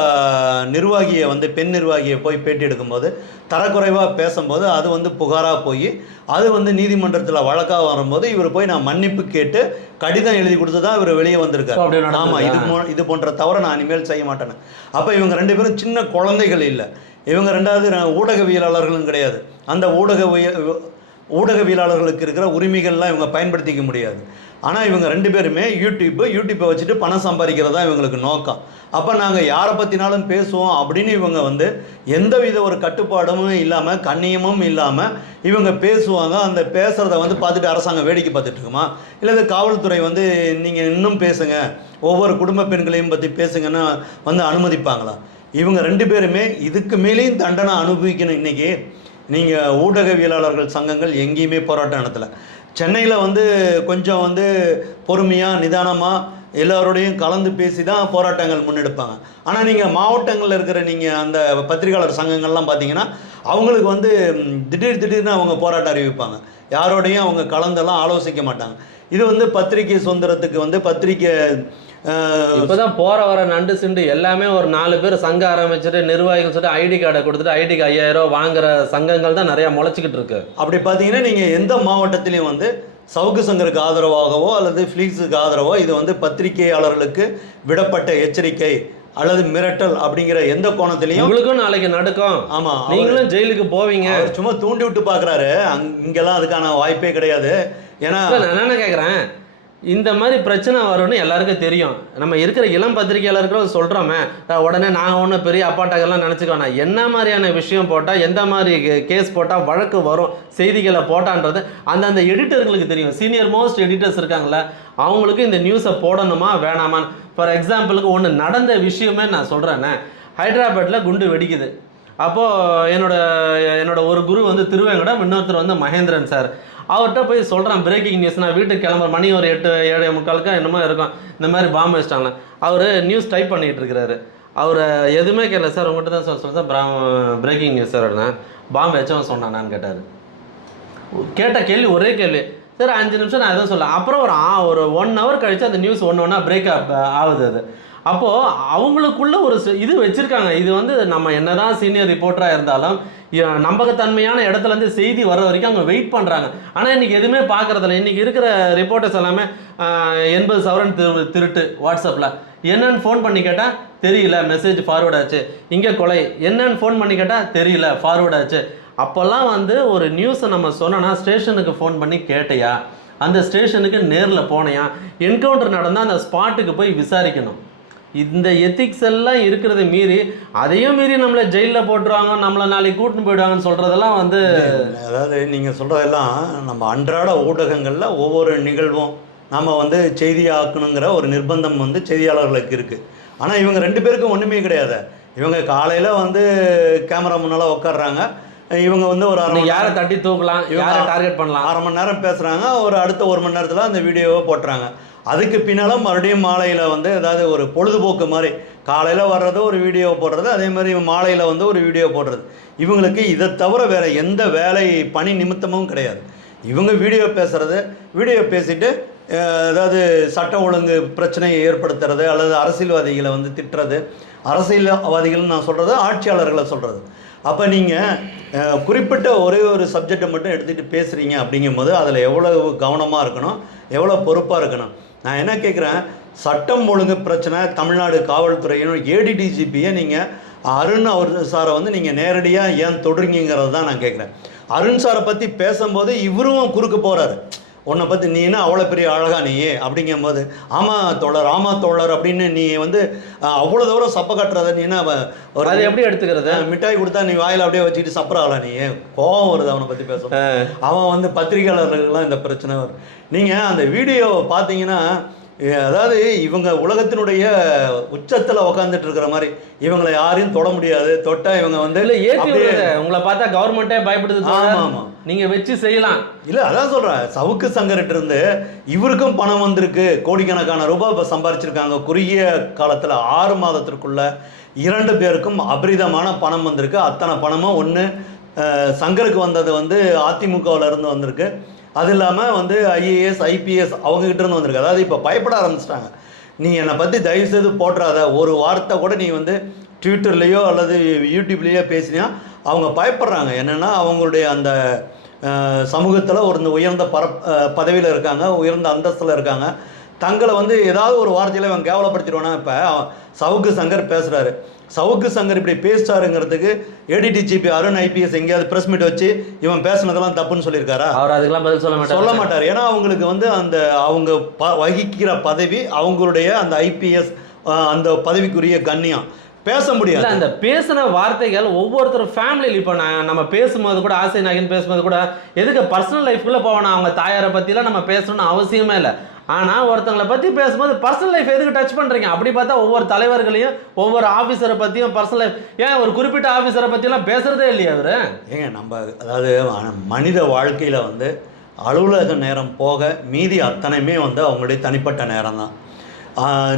நிர்வாகியை வந்து பெண் நிர்வாகியை போய் பேட்டி எடுக்கும்போது தரக்குறைவாக பேசும்போது அது வந்து புகாராக போய் அது வந்து நீதிமன்றத்தில் வழக்காக வரும்போது இவர் போய் நான் மன்னிப்பு கேட்டு கடிதம் எழுதி கொடுத்து தான் இவர் வெளியே வந்திருக்காரு. ஆமாம், இது போன்ற தவறை நான் இனிமேல் செய்ய மாட்டேன்னு. அப்போ இவங்க 2 பேரும் சின்ன குழந்தைகள் இல்லை. இவங்க 2வது ஊடகவியலாளர்களும் கிடையாது. அந்த ஊடகவியலாளர்களுக்கு இருக்கிற உரிமைகள்லாம் இவங்க பயன்படுத்திக்க முடியாது. ஆனால் இவங்க 2 பேருமே யூடியூப்பை வச்சுட்டு பணம் சம்பாதிக்கிறது தான் இவங்களுக்கு நோக்கம். அப்போ நாங்கள் யாரை பற்றினாலும் பேசுவோம் அப்படின்னு இவங்க வந்து எந்தவித ஒரு கட்டுப்பாடும் இல்லாமல் கண்ணியமும் இல்லாமல் இவங்க பேசுவாங்க. அந்த பேசுகிறத வந்து பார்த்துட்டு அரசாங்கம் வேடிக்கை பார்த்துட்டு இருக்குமா? இல்லை காவல்துறை வந்து நீங்கள் இன்னும் பேசுங்க, ஒவ்வொரு குடும்ப பெண்களையும் பற்றி பேசுங்கன்னு வந்து அனுமதிப்பாங்களா? இவங்க 2 பேருமே இதுக்கு மேலேயும் தண்டனை அனுபவிக்கணும். இன்றைக்கி நீங்கள் ஊடகவியலாளர்கள் சங்கங்கள் எங்கேயுமே போராட்டம் நடத்தலை. சென்னையில் வந்து கொஞ்சம் வந்து பொறுமையாக நிதானமாக எல்லோரோடையும் கலந்து பேசி தான் போராட்டங்கள் முன்னெடுப்பாங்க. ஆனால் நீங்கள் மாவட்டங்களில் இருக்கிற நீங்கள் அந்த பத்திரிகையாளர் சங்கங்கள்லாம் பார்த்தீங்கன்னா அவங்களுக்கு வந்து திடீர்னு அவங்க போராட்டம் அறிவிப்பாங்க. யாரோடையும் அவங்க கலந்தெல்லாம் ஆலோசிக்க மாட்டாங்க. இது வந்து பத்திரிகை சுதந்திரத்துக்கு வந்து பத்திரிகை இப்போதான் போற வர நண்டு சிண்டு எல்லாமே ஒரு 4 பேர் சங்கம் ஆரம்பிச்சுட்டு நிர்வாகிகள் சொல்லிட்டு ஐடி கார்டை கொடுத்துட்டு ஐடிக்கு 5000 ரூபா வாங்குற சங்கங்கள் தான் நிறைய முளைச்சிக்கிட்டு இருக்கு. அப்படி பார்த்தீங்கன்னா நீங்கள் எந்த மாவட்டத்திலையும் வந்து சவுக்கு சங்கருக்கு ஆதரவாகவோ அல்லது ஃபிலிக்ஸுக்கு ஆதரவோ இது வந்து பத்திரிகையாளர்களுக்கு விடப்பட்ட எச்சரிக்கை அல்லது மிரட்டல் அப்படிங்கிற எந்த கோணத்திலையும் உங்களுக்கும் நாளைக்கு நடக்கும். ஆமாம், நீங்களும் ஜெயிலுக்கு போவீங்க. சும்மா தூண்டி விட்டு பார்க்குறாரு. இங்கெல்லாம் அதுக்கான வாய்ப்பே கிடையாது. ஏன்னா நான் என்ன கேட்குறேன், இந்த மாதிரி பிரச்சனை வரும்னு எல்லாருக்கும் தெரியும். நம்ம இருக்கிற இளம் பத்திரிகையாளர்களும் சொல்கிறோமே, உடனே நாங்கள் ஒன்றும் பெரிய அப்பாட்டகெல்லாம் நினச்சிக்கோண்ணா. என்ன மாதிரியான விஷயம் போட்டால், எந்த மாதிரி கேஸ் போட்டால் வழக்கு வரும், செய்திகளை போட்டான்றது அந்தந்த எடிட்டர்களுக்கு தெரியும். சீனியர் மோஸ்ட் எடிட்டர்ஸ் இருக்காங்களே, அவங்களுக்கு இந்த நியூஸை போடணுமா வேணாமான்னு. ஃபார் எக்ஸாம்பிளுக்கு ஒன்று நடந்த விஷயமே நான் சொல்கிறேன்னே. ஹைதராபாத்தில் குண்டு வெடிக்குது. அப்போது என்னோட ஒரு குரு வந்து திருவேங்கடம், இன்னொருத்தர் வந்து மகேந்திரன் சார். அவர்கிட்ட போய் சொல்கிறான் பிரேக்கிங் நியூஸ். நான் வீட்டுக்கு கிளம்புற மணி ஒரு 8-7:45 என்னமோ இருக்கும், இந்த மாதிரி பாம்பு வச்சிட்டாங்களே. அவர் நியூஸ் டைப் பண்ணிகிட்டு இருக்கிறாரு. அவர் எதுவுமே கேட்கல. சார் உங்கள்கிட்ட தான் சொல்கிறேன் சார் பிரேக்கிங் நியூஸ் சார். பாம்பு வச்சவன் சொன்னானான்னு கேட்டார். கேட்ட கேள்வி ஒரே கேள்வி. சார் 5 நிமிஷம் நான் எதுவும் சொல்ல. அப்புறம் ஒரு 1 hour கழித்து அந்த நியூஸ் ஒன்று பிரேக்கப் ஆகுது. அது அப்போது அவங்களுக்குள்ள ஒரு இது வச்சுருக்காங்க. இது வந்து நம்ம என்ன தான் சீனியர் ரிப்போர்ட்டராக இருந்தாலும் நம்பகத்தன்மையான இடத்துலேருந்து செய்தி வர்ற வரைக்கும் அவங்க வெயிட் பண்ணுறாங்க. ஆனால் இன்றைக்கி எதுவுமே பார்க்குறதில்ல. இன்றைக்கி இருக்கிற ரிப்போர்ட்டர்ஸ் எல்லாமே 80 சவரன் திருட்டு வாட்ஸ்அப்பில். என்னன்னு ஃபோன் பண்ணி கேட்டால் தெரியல, மெசேஜ் ஃபார்வர்ட் ஆச்சு. இங்கே கொலை, என்னன்னு ஃபோன் பண்ணி கேட்டால் தெரியல, ஃபார்வர்ட் ஆச்சு. அப்போல்லாம் வந்து ஒரு நியூஸை நம்ம சொன்னோன்னா ஸ்டேஷனுக்கு ஃபோன் பண்ணி கேட்டையா, அந்த ஸ்டேஷனுக்கு நேரில் போனையா, என்கவுண்டர் நடந்தால் அந்த ஸ்பாட்டுக்கு போய் விசாரிக்கணும். இந்த எத்திக்ஸ் எல்லாம் இருக்கிறத மீறி, அதையும் மீறி நம்மளை ஜெயிலில் போட்டுருவாங்க, நம்மளை நாளைக்கு கூட்டின்னு போயிடுவாங்கன்னு சொல்கிறதெல்லாம் வந்து, அதாவது நீங்கள் சொல்கிறதெல்லாம் நம்ம அன்றாட ஊடகங்களில் ஒவ்வொரு நிகழ்வும் நம்ம வந்து செய்தியாக்கணுங்கிற ஒரு நிர்பந்தம் வந்து செய்தியாளர்களுக்கு இருக்குது. ஆனால் இவங்க 2 பேருக்கும் ஒன்றுமே கிடையாது. இவங்க காலையில் வந்து கேமரா முன்னால் உட்காடுறாங்க. இவங்க வந்து ஒரு யாரை தட்டி தூக்கலாம், யாரை டார்கெட் பண்ணலாம், 1/2 மணி நேரம் பேசுகிறாங்க. ஒரு அடுத்த 1 மணி நேரத்தில் அந்த வீடியோவை போட்டுறாங்க. அதுக்கு பின்னால் மறுபடியும் மாலையில் வந்து ஏதாவது ஒரு பொழுதுபோக்கு மாதிரி காலையில் வர்றது ஒரு வீடியோ போடுறது, அதே மாதிரி மாலையில் வந்து ஒரு வீடியோ போடுறது. இவங்களுக்கு இதை தவிர வேறு எந்த வேலை பணி நிமித்தமும் கிடையாது. இவங்க வீடியோ பேசுகிறது, வீடியோ பேசிட்டு ஏதாவது சட்ட ஒழுங்கு பிரச்சனையை ஏற்படுத்துறது, அல்லது அரசியல்வாதிகளை வந்து திட்டுறது. அரசியல்வாதிகள்னு நான் சொல்கிறது ஆட்சியாளர்களை சொல்கிறது. அப்போ நீங்கள் குறிப்பிட்ட ஒரே ஒரு சப்ஜெக்டை மட்டும் எடுத்துகிட்டு பேசுகிறீங்க அப்படிங்கும்போது அதில் எவ்வளோ கவனமாக இருக்கணும், எவ்வளோ பொறுப்பாக இருக்கணும். நான் என்ன கேட்குறேன், சட்டம் ஒழுங்கு பிரச்சனை தமிழ்நாடு காவல்துறையினும் ஏடிடிஜிபியை நீங்கள் அருண் சாரை வந்து நீங்கள் நேரடியாக ஏன் தொடுறீங்கிறது தான் நான் கேட்குறேன். அருண் சாரை பற்றி பேசும்போது இவரும் குறுக்க போகிறாரு. உன்னை பற்றி நீ என்ன அவ்வளோ பெரிய அழகா நீ அப்படிங்கும்போது, ஆமாம் தோழர் அப்படின்னு நீ வந்து அவ்வளோ தூரம் சப்ப கட்டுறத நீ என்ன ஒரு அதை எப்படி எடுத்துக்கிறது? மிட்டாய் கொடுத்தா நீ வாயில் அப்படியே வச்சுக்கிட்டு சப்பராளா நீ? கோபம் வருது அவனை பற்றி பேச. அவன் வந்து பத்திரிகையாளர்கள்லாம் இந்த பிரச்சனை வரும். நீங்கள் அந்த வீடியோவை பார்த்தீங்கன்னா, அதாவது இவங்க உலகத்தினுடைய உச்சத்தில் உட்காந்துட்டு இருக்கிற மாதிரி, இவங்களை யாரையும் தொட முடியாது. தொட்டா இவங்க வந்து உங்களை பார்த்தா கவர்மெண்ட்டே பயப்படுது. ஆமாம், நீங்கள் வச்சு செய்யலாம். இல்லை அதான் சொல்கிறேன், சவுக்கு சங்கர்கிட்ட இருந்து இவருக்கும் பணம் வந்திருக்கு. கோடிக்கணக்கான ரூபாய் இப்போ சம்பாரிச்சிருக்காங்க. குறுகிய காலத்தில் 6 மாதத்திற்குள்ள 2 பேருக்கும் அபரிதமான பணம் வந்திருக்கு. அத்தனை பணமும் ஒன்று சங்கருக்கு வந்தது வந்து அதிமுகவில் இருந்து வந்திருக்கு. அது இல்லாமல் வந்து IAS IPS அவங்ககிட்ட இருந்து வந்திருக்கு. அதாவது இப்போ பயப்பட ஆரம்பிச்சிட்டாங்க. நீ என்னை பற்றி தயவுசெய்து போட்டுறாத, ஒரு வார்த்தை கூட நீ வந்து ட்விட்டர்லேயோ அல்லது யூடியூப்லேயோ பேசினா அவங்க பயப்படுறாங்க. என்னென்னா அவங்களுடைய அந்த சமூகத்தில் ஒரு உயர்ந்த பதவியில் இருக்காங்க, உயர்ந்த அந்தஸ்தில் இருக்காங்க. தங்களை வந்து ஏதாவது ஒரு வார்த்தையில் இவன் கேவலப்படுத்திடுவானா. இப்போ சவுக்கு சங்கர் பேசுகிறாரு, சவுக்கு சங்கர் இப்படி பேசிட்டாருங்கிறதுக்கு ஏடிடிஜிபி அருண் IPS எங்கேயாவது ப்ரெஸ் மீட் வச்சு இவன் பேசுனதெல்லாம் தப்புன்னு சொல்லியிருக்காரா? அவர் அதுக்கெல்லாம் பதில் சொல்ல மாட்டார். ஏன்னா அவங்களுக்கு வந்து அந்த அவங்க வகிக்கிற பதவி, அவங்களுடைய அந்த IPS அந்த பதவிக்குரிய கண்ணியம் பேச முடியாது. அந்த பேசின வார்த்தைகள் ஒவ்வொருத்தரும் ஃபேமிலியில், இப்போ நம்ம பேசும்போது கூட ஆசை நாகின்னு பேசும்போது கூட எதுக்கு பர்சனல் லைஃப்குள்ளே போவோம். அவங்க தாயாரை பற்றிலாம் நம்ம பேசணும்னு அவசியமே இல்லை. ஆனால் ஒருத்தங்களை பற்றி பேசும்போது பர்சனல் லைஃப் எதுக்கு டச் பண்ணுறீங்க? அப்படி பார்த்தா ஒவ்வொரு தலைவர்களையும் ஒவ்வொரு ஆஃபீஸரை பற்றியும் பர்சனல் லைஃப், ஏன் ஒரு குறிப்பிட்ட ஆஃபீஸரை பற்றிலாம் பேசுகிறதே இல்லையா அவர்? ஏங்க நம்ம அதாவது மனித வாழ்க்கையில் வந்து அலுவலக நேரம் போக மீதி அத்தனையுமே வந்து அவங்களுடைய தனிப்பட்ட நேரம் தான்.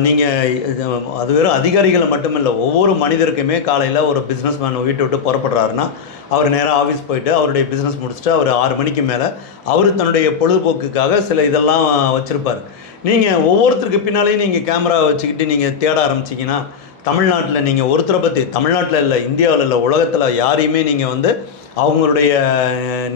நீங்கள் அது வெறும் அதிகாரிகளை மட்டுமில்லை, ஒவ்வொரு மனிதருக்குமே காலையில் ஒரு பிஸ்னஸ் மேன் வீட்டை விட்டு புறப்படுறாருன்னா அவர் நேராக ஆஃபீஸ் போயிட்டு அவருடைய பிஸ்னஸ் முடிச்சுட்டு அவர் 6 மணிக்கு மேலே அவர் தன்னுடைய பொழுதுபோக்குக்காக சில இதெல்லாம் வச்சுருப்பார். நீங்கள் ஒவ்வொருத்தருக்கு பின்னாலேயும் நீங்கள் கேமரா வச்சுக்கிட்டு நீங்கள் தேட ஆரம்பிச்சிங்கன்னா, தமிழ்நாட்டில் நீங்கள் ஒருத்தரை பற்றி, தமிழ்நாட்டில் இல்லை, இந்தியாவில் இல்லை, உலகத்தில் யாரையுமே நீங்கள் வந்து அவங்களுடைய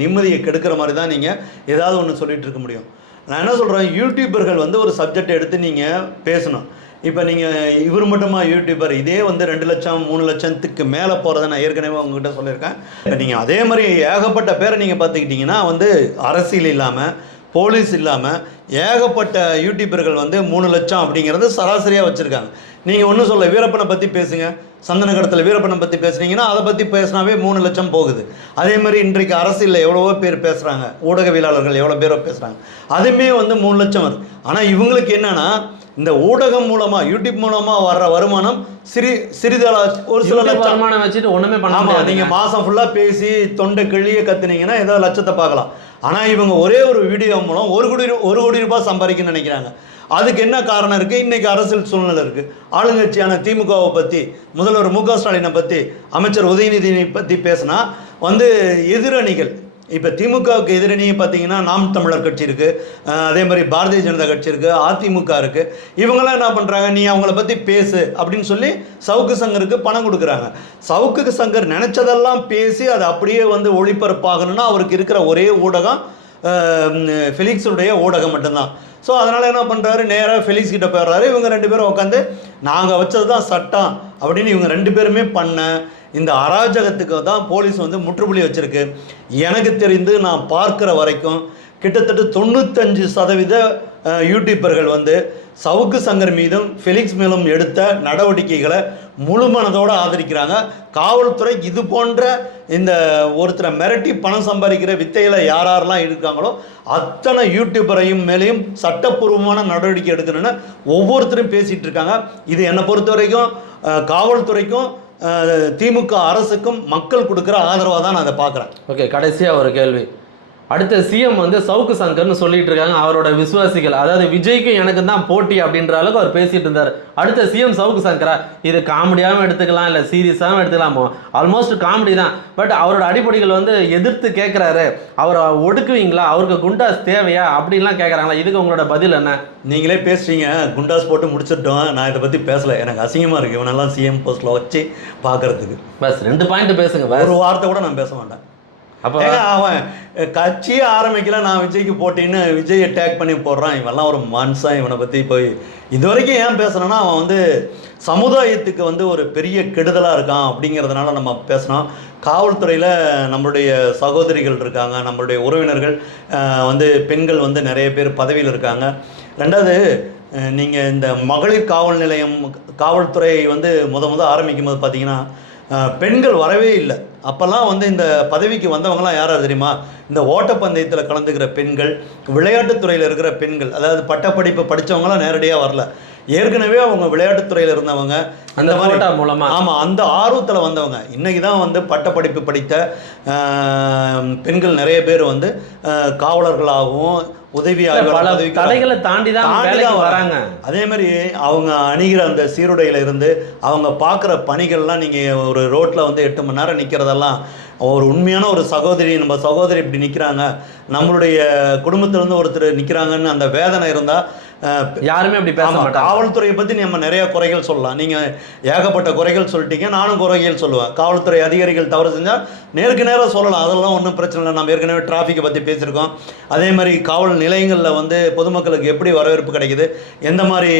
நிம்மதியை கெடுக்கிற மாதிரி தான் நீங்கள் ஏதாவது ஒன்று சொல்லிகிட்டு இருக்க முடியும். நான் என்ன சொல்கிறேன், யூடியூபர்கள் வந்து ஒரு சப்ஜெக்ட் எடுத்து நீங்கள் பேசணும். இப்போ நீங்கள் இவர் மட்டுமா யூடியூபர், இதே வந்து 2 லட்சம் 3 லட்சத்துக்கு மேலே போகிறத நான் ஏற்கனவே உங்ககிட்ட சொல்லியிருக்கேன். இப்போ நீங்கள் அதே மாதிரி ஏகப்பட்ட பேரை நீங்கள் பார்த்துக்கிட்டிங்கன்னா வந்து அரசியல் இல்லாமல் போலீஸ் இல்லாமல் ஏகப்பட்ட யூடியூபர்கள் வந்து 3 லட்சம் அப்படிங்கிறது சராசரியாக வச்சுருக்காங்க. நீங்கள் ஒன்றும் சொல்ல, வீரப்பனை பற்றி பேசுங்க, சந்தனகடத்தில் வீரப்பனை பற்றி பேசுனீங்கன்னா அதை பற்றி பேசினாவே 3 லட்சம் போகுது. அதே மாதிரி இன்றைக்கு அரசியலில் எவ்வளவோ பேர் பேசுகிறாங்க, ஊடகவியலாளர்கள் எவ்வளோ பேரோ பேசுகிறாங்க, அதுவுமே வந்து 3 லட்சம் வருது. ஆனால் இவங்களுக்கு என்னென்னா இந்த ஊடகம் மூலமாக யூடியூப் மூலமாக வர்ற வருமானம் சிறிதள ஒரு சில லட்சம் வருமானம் வச்சுட்டு ஒன்றுமே பண்ணாமல் நீங்கள் மாதம் ஃபுல்லாக பேசி தொண்டை கிள்ளியே கத்துனீங்கன்னா ஏதோ லட்சத்தை பார்க்கலாம். ஆனால் இவங்க ஒரே ஒரு வீடியோ மூலம் 1 கோடி ரூபாய் சம்பாதிக்கணும்னு நினைக்கிறாங்க. அதுக்கு என்ன காரணம் இருக்குது? இன்றைக்கி அரசியல் சூழ்நிலை இருக்குது. ஆளுங்கட்சியான திமுகவை பற்றி, முதல்வர் மு க ஸ்டாலினை பற்றி, அமைச்சர் உதயநிதியை பற்றி பேசினா வந்து எதிரணிகள், இப்போ திமுகவுக்கு எதிரணியை பார்த்தீங்கன்னா நாம் தமிழர் கட்சி இருக்குது, அதே மாதிரி பாரதிய ஜனதா கட்சி இருக்குது, அதிமுக இருக்குது. இவங்களாம் என்ன பண்ணுறாங்க, நீ அவங்கள பற்றி பேசு அப்படின்னு சொல்லி சவுக்கு சங்கருக்கு பணம் கொடுக்குறாங்க. சவுக்கு சங்கர் நினச்சதெல்லாம் பேசி அதை அப்படியே வந்து ஒளிபரப்பாகணும்னா அவருக்கு இருக்கிற ஒரே ஊடகம் ஃபெலிக்ஸுடைய ஊடகம் மட்டும்தான். ஸோ அதனால் என்ன பண்ணுறாரு, நேராக ஃபெலிக்ஸ் கிட்ட போயிடுறாரு. இவங்க 2 பேரும் உட்காந்து நாங்கள் வச்சது தான் சட்டம் அப்படின்னு இவங்க 2 பேருமே பண்ண இந்த அராஜகத்துக்கு தான் போலீஸ் வந்து முற்றுப்புள்ளி வச்சுருக்கு. எனக்கு தெரிந்து நான் பார்க்குற வரைக்கும் கிட்டத்தட்ட 95% யூடியூப்பர்கள் வந்து சவுக்கு சங்கர் மீதும் ஃபெலிக்ஸ் மேலும் எடுத்த நடவடிக்கைகளை முழு மனதோடு ஆதரிக்கிறாங்க. காவல்துறை இது போன்ற இந்த ஒருத்தரை மிரட்டி பணம் சம்பாதிக்கிற வித்தையில் யாரெல்லாம் இருக்காங்களோ அத்தனை யூடியூபரையும் மேலேயும் சட்டப்பூர்வமான நடவடிக்கை எடுக்கணும்னு ஒவ்வொருத்தரும் பேசிகிட்டு இருக்காங்க. இது என்னை பொறுத்த வரைக்கும் காவல்துறைக்கும் திமுக அரசுக்கும் மக்கள் கொடுக்குற ஆதரவாக தான் நான் அதை பார்க்குறேன். ஓகே, கடைசியாக ஒரு கேள்வி. அடுத்த சிஎம் வந்து சவுக்கு சங்கர்னு சொல்லிட்டு இருக்காங்க. அவரோட விசுவாசிகள், அதாவது விஜய்க்கும் எனக்கு தான் போட்டி அப்படின்ற அளவுக்கு அவர் பேசிட்டு இருந்தார். அடுத்த சிஎம் சவுக்கு சங்கரா? இது காமெடியாகவும் எடுத்துக்கலாம், இல்லை சீரியஸாகவும் எடுத்துக்கலாமோ? ஆல்மோஸ்ட் காமெடி தான். பட் அவரோட அடிப்படைகள் வந்து எதிர்த்து கேட்குறாரு. அவரை ஒடுக்குவீங்களா, அவருக்கு குண்டாஸ் தேவையா அப்படின்லாம் கேட்குறாங்களா? இதுக்கு உங்களோட பதில் என்ன? நீங்களே பேசுறீங்க, குண்டாஸ் போட்டு முடிச்சிட்டோம். நான் இதை பற்றி பேசலை, எனக்கு அசிங்கமாக இருக்குது இவனெல்லாம் சிஎம் போஸ்ட்டில் வச்சு பார்க்குறதுக்கு. பஸ் 2 பாயிண்ட் பேசுங்க. ஒரு வார்த்தை கூட நான் பேச மாட்டேன். அப்போ அவன் கட்சியே ஆரம்பிக்கல, நான் விஜய்க்கு போட்டின்னு விஜயை டேக் பண்ணி போடுறான். இவெல்லாம் ஒரு மனுஷன். இவனை பற்றி போய் இது வரைக்கும் ஏன் பேசுகிறேன்னா, அவன் வந்து சமுதாயத்துக்கு வந்து ஒரு பெரிய கெடுதலாக இருக்கான் அப்படிங்கிறதுனால நம்ம பேசுகிறோம். காவல்துறையில் நம்மளுடைய சகோதரிகள் இருக்காங்க, நம்மளுடைய உறவினர்கள் வந்து பெண்கள் வந்து நிறைய பேர் பதவியில் இருக்காங்க. 2வது, நீங்கள் இந்த மகளிர் காவல் நிலையம் காவல்துறை வந்து முத ஆரம்பிக்கும் போது பார்த்தீங்கன்னா பெண்கள் வரவே இல்லை. அப்போல்லாம் வந்து இந்த பதவிக்கு வந்தவங்களாம் யாராவது தெரியுமா? இந்த ஓட்டப்பந்தயத்தில் கலந்துக்கிற பெண்கள், விளையாட்டுத்துறையில் இருக்கிற பெண்கள், அதாவது பட்டப்படிப்பு படித்தவங்களாம் நேரடியாக வரல. ஏற்கனவே அவங்க விளையாட்டுத்துறையில் இருந்தவங்க, அந்த மாதிரி மூலமாக, ஆமாம், அந்த ஆர்வத்தில் வந்தவங்க. இன்றைக்கி தான் வந்து பட்டப்படிப்பு படித்த பெண்கள் நிறைய பேர் வந்து காவலர்களாகவும் உதவியாக தடைகளை தாண்டி தான் வராங்க. அதே மாதிரி அவங்க அணிகிற அந்த சீருடையில் இருந்து அவங்க பார்க்குற பணிகள்லாம் நீங்கள் ஒரு ரோட்டில் வந்து 8 மணி நேரம் நிற்கிறதெல்லாம் ஒரு உண்மையான ஒரு சகோதரி, நம்ம சகோதரி இப்படி நிற்கிறாங்க, நம்மளுடைய குடும்பத்திலேருந்து ஒருத்தர் நிற்கிறாங்கன்னு அந்த வேதனை இருந்தால் யாருமே அப்படி பேச மாட்டாங்க. காவல்துறையை பற்றி நம்ம நிறைய குறைகள் சொல்லலாம். நீங்கள் ஏகப்பட்ட குறைகள் சொல்லிட்டீங்க, நானும் குறைகள் சொல்லுவேன். காவல்துறை அதிகாரிகள் தவறு செஞ்சால் நேருக்கு நேராக சொல்லலாம், அதெல்லாம் ஒன்றும் பிரச்சனை இல்லை. நம்ம ஏற்கனவே டிராஃபிக்கை பற்றி பேசியிருக்கோம். அதே மாதிரி காவல் நிலையங்களில் வந்து பொதுமக்களுக்கு எப்படி வரவேற்பு கிடைக்குது, எந்த மாதிரி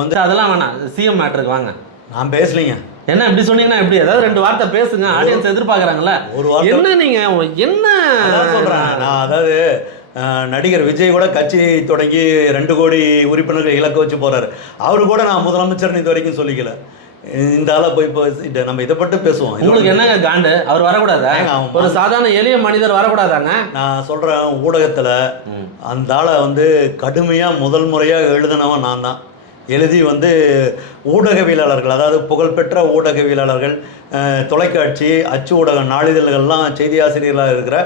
வந்து, அதெல்லாம் வேணாம். சிஎம் மேட்டருக்கு வாங்க. நான் பேசலைங்க. என்ன இப்படி சொன்னீங்கன்னா எப்படி? ஏதாவது 2 வார்த்தை பேசுங்க, ஆடியன்ஸ் எதிர்பார்க்குறாங்கல்ல. ஒரு வார்த்தை என்ன நீங்கள் என்ன சொல்கிறேன் நான், அதாவது நடிகர் விஜய் கூட கட்சி தொடங்கி 2 கோடி உறுப்பினர்கள் இலக்க வச்சு போகிறாரு. அவரு கூட நான் முதலமைச்சர்னு இது வரைக்கும் சொல்லிக்கல. இந்த ஆளை போய் நம்ம இதை பட்டு பேசுவோம். உங்களுக்கு என்னங்க காண்டு? அவர் வரக்கூடாதா? ஒரு சாதாரண எளிய மனிதர் வரக்கூடாதாங்க? நான் சொல்கிறேன், ஊடகத்தில் அந்த ஆளை வந்து கடுமையாக முதல் முறையாக எழுதினவன் நான் தான். எழுதி வந்து ஊடகவியலாளர்கள், அதாவது புகழ்பெற்ற ஊடகவியலாளர்கள், தொலைக்காட்சி, அச்சு ஊடக நாளிதழ்கள்லாம் செய்தி ஆசிரியர்களாக இருக்கிற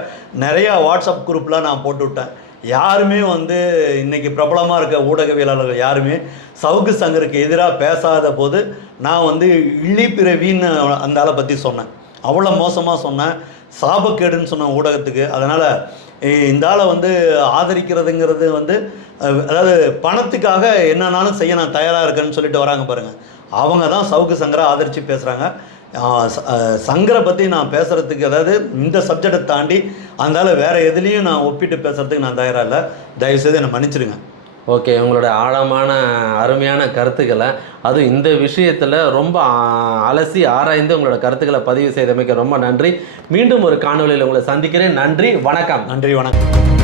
நிறையா வாட்ஸ்அப் குரூப்லாம் நான் போட்டு விட்டேன். யாருமே வந்து இன்றைக்கி பிரபலமாக இருக்க ஊடகவியலாளர்கள் யாருமே சவுக்கு சங்கருக்கு எதிராக பேசாத போது நான் வந்து இழிப்பிறவின்னு அந்த ஆளை பற்றி சொன்னேன். அவ்வளோ மோசமாக சொன்னேன், சாபக்கேடுன்னு சொன்ன ஊடகத்துக்கு. அதனால் இந்த ஆளை வந்து ஆதரிக்கிறதுங்கிறது வந்து, அதாவது பணத்துக்காக என்னன்னாலும் செய்ய நான் தயாராக இருக்கேன்னு சொல்லிட்டு வராங்க பாருங்கள், அவங்க தான் சவுக்கு சங்கரை ஆதரித்து பேசுகிறாங்க. சங்கரை பற்றி நான் பேசுகிறதுக்கு, அதாவது இந்த சப்ஜெக்டை தாண்டி அதனால் வேறு எதுலேயும் நான் ஒப்பிட்டு பேசுகிறதுக்கு நான் தயாராக இல்லை. தயவுசெய்து என்னை மன்னிச்சிடுங்க. ஓகே, உங்களோட ஆழமான அருமையான கருத்துக்களை, அதுவும் இந்த விஷயத்தில் ரொம்ப அலசி ஆராய்ந்து உங்களோட கருத்துக்களை பதிவு செய்தமைக்கு ரொம்ப நன்றி. மீண்டும் ஒரு காணொலியில் உங்களை சந்திக்கிறேன். நன்றி, வணக்கம். நன்றி, வணக்கம்.